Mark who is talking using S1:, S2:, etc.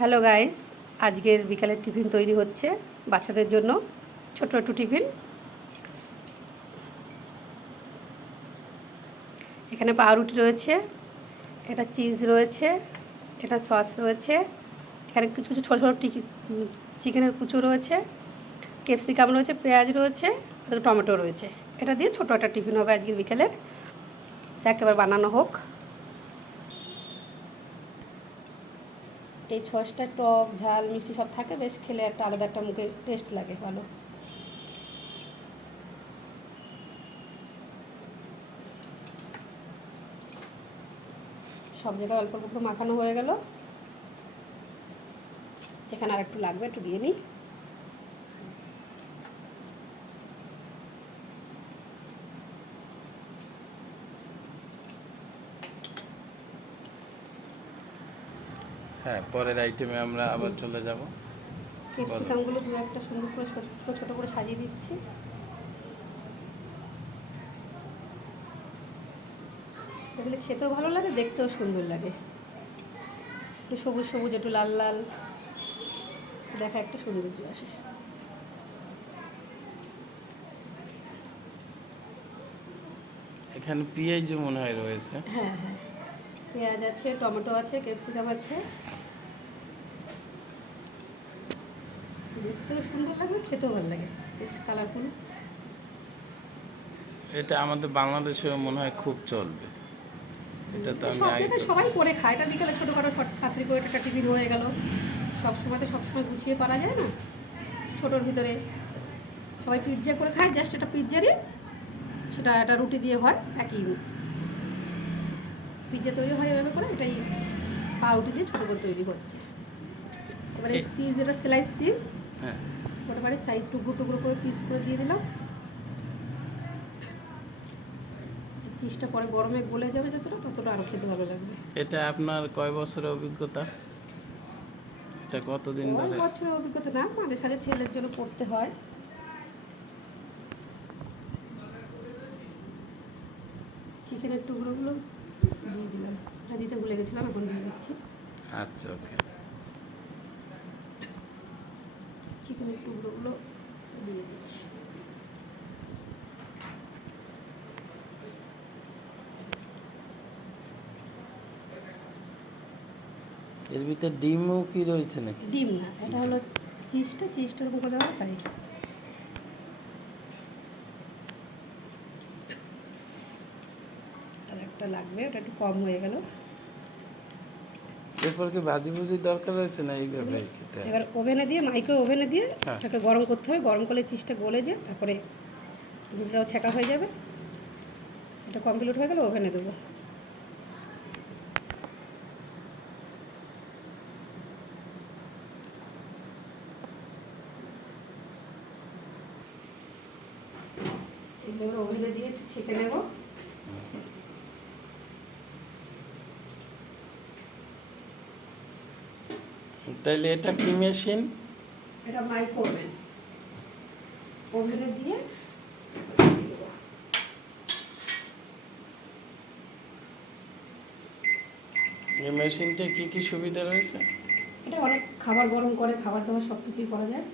S1: Hello guys আজকের বিকালের tiffin তৈরি হচ্ছে বাচ্চাদের জন্য ছোট একটু টিফিন। এখানে পাউরুটি রয়েছে, এটা চিজ রয়েছে, এটা সস রয়েছে, এখানে কিছু কিছু ছোটো ছোটো চিকেনের কুচো রয়েছে, ক্যাপসিকাম রয়েছে, পেঁয়াজ রয়েছে টমেটো রয়েছে। এটা দিয়ে ছোটো একটা টিফিন হবে আজকের বিকেলের একেবারে বানানো হোক। এই সসটা টক, ঝাল, মিষ্টি সব থাকে, বেশ খেলে একটা আলাদা একটা মুখে টেস্ট লাগে, ভালো। সব জায়গায় অল্প অল্প মাখানো হয়ে গেল। এখানে আর একটু লাগবে, একটু দিয়ে নিই।
S2: হ্যাঁ পরের আইটেমে আমরা আবার চলে যাব।
S1: ক্যাপসিকামগুলো দু একটা সুন্দর করে ছোটো ছোটো করে সাজিয়ে দিচ্ছি। এগুলো খেতেও ভালো লাগে দেখতেও সুন্দর লাগে। একটু সবুজ সবুজ একটু লাল লাল দেখা একটু সৌন্দর্য আসে।
S2: এখানে পেঁয়াজ মনে হয় রয়েছে।
S1: হ্যাঁ হ্যাঁ। পেঁয়াজ আছে টমেটো আছে ক্যাপসিকাম আছে। দেখতেও সুন্দর লাগবে খেতেও ভালো লাগে। বেশ কালারফুল
S2: এটা আমাদের বাংলাদেশেও মনে হয় খুব চলবে। এটা তো আমি
S1: সবাই করে খায়। এটা বিকালে ছোটোখাটো পাত্রি করে একটা টিফিন হয়ে গেল। সব সময় তো সবসময় গুছিয়ে পারা যায় না। ছোটোর ভিতরে সবাই পিৎজা করে খায়। জাস্ট এটা পিৎজারই সেটা একটা রুটি দিয়ে হয় একই পিৎজা তৈরি হয় এভাবে করে এটাই পাউরুটি দিয়ে ছোটো করে তৈরি হচ্ছে। এবারে চিজ এটা স্লাইস চিজ
S2: হ্যাঁ।
S1: ওটা মানে সাইড টুকরো টুকরো করে পিস করে দিয়ে দিলাম। চিজটা পরে গরমে গলে যাবে যতটা ততটা আরও খেতে ভালো লাগবে।
S2: এটা আপনার কয় বছরের অভিজ্ঞতা? এটা কতদিন ধরে?
S1: বছরের অভিজ্ঞতা না মাঝে সাঝে ছেলের জন্য করতে হয়। চিকেনের টুকরোগুলো দিয়ে দিলাম। এটা দিতে ভুলে গেছিলাম এখন দিয়ে দিচ্ছি।
S2: আচ্ছা ওকে।
S1: চিকেনের টুকরোগুলো দিয়ে দিচ্ছি।
S2: এর ভিতরে ডিমও কি রয়েছে নাকি?
S1: ডিম না এটা হলো চিজটা চিজটার উপরে দেওয়া তাই। একটা লাগবে ওটা একটু কম হয়ে গেল।
S2: এরপর কি ভাজি ভুজি দরকার রয়েছে না এইভাবে
S1: এবার ওভেনে দিয়ে মাইক্রো ওভেনে দিয়ে
S2: হ্যাঁ।
S1: এটাকে গরম করতে হবে গরম করলে চিজটা গলে যায় তারপরে রুটিটাও ছেঁকা হয়ে যাবে। এটা কমপ্লিট হয়ে গেলে ওভেনে দেবো। ওভেনে দিয়ে একটু ছেঁকে নেব।
S2: তাইলে এটা কি মেশিন?
S1: এটা মাইক্রো ওভেন ওভেনে দিয়ে
S2: এই মেশিনটা কি কি সুবিধা রয়েছে?
S1: এটা অনেক খাবার গরম করে খাবার দাবার সব কিছুই করা যায়।